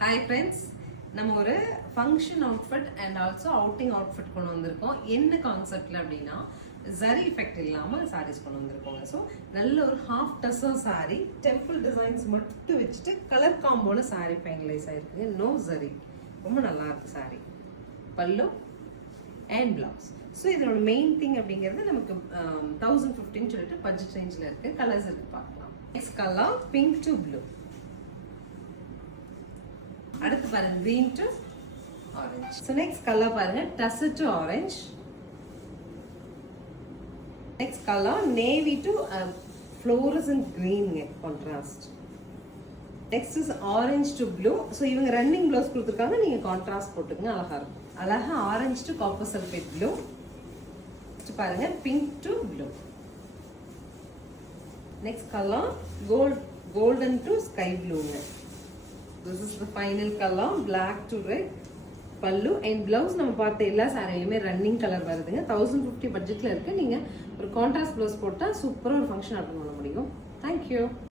Hi friends, நம்ம ஒரு function outfit and also outing outfit கொண்டு வந்திருக்கோம். என்ன கான்செப்டில் அப்படின்னா ஜரி எஃபெக்ட் இல்லாமல் சாரீஸ் கொண்டு வந்திருக்கோங்க. ஸோ நல்ல ஒரு half tussar sari, temple designs மட்டும் வச்சுட்டு கலர் காம்போல சாரீ ஃபைனலைஸ் ஆகிருக்கு. நோ ஜரி, ரொம்ப நல்லா இருக்கு சாரீ. பல்லு அண்ட் பிளவுஸ். ஸோ இதோட மெயின் திங் அப்படிங்கிறது நமக்கு 1015 சொல்லிட்டு பட்ஜெட் ரேஞ்சில் இருக்குது. கலர்ஸ் இருக்குது, பார்க்கலாம். Next colour pink to blue. அடுத்து பாருங்க green to orange. So next color பாருங்க tussar to orange. Next color navy to fluorescent green contrast. Next is orange to blue. So இவங்க running blouse கொடுத்திருக்காங்க, நீங்க contrast போட்டுங்க, அழகா இருக்கும். அழகா orange to copper sulfate blue. Next பாருங்க pink to blue. Next color golden to sky blue. This is the final color, black to red. பல்லு and blouse நம்ம பார்த்த எல்லா சாரிலையுமே ரன்னிங் கலர் வருதுங்க. 1050 பட்ஜெட்ல இருக்கு. நீங்க ஒரு கான்ட்ராஸ்ட் ப்ளவுஸ் போட்டா சூப்பரா ஒரு ஃபங்க்ஷன் அட்டெண்ட் பண்ண முடியும். Thank you.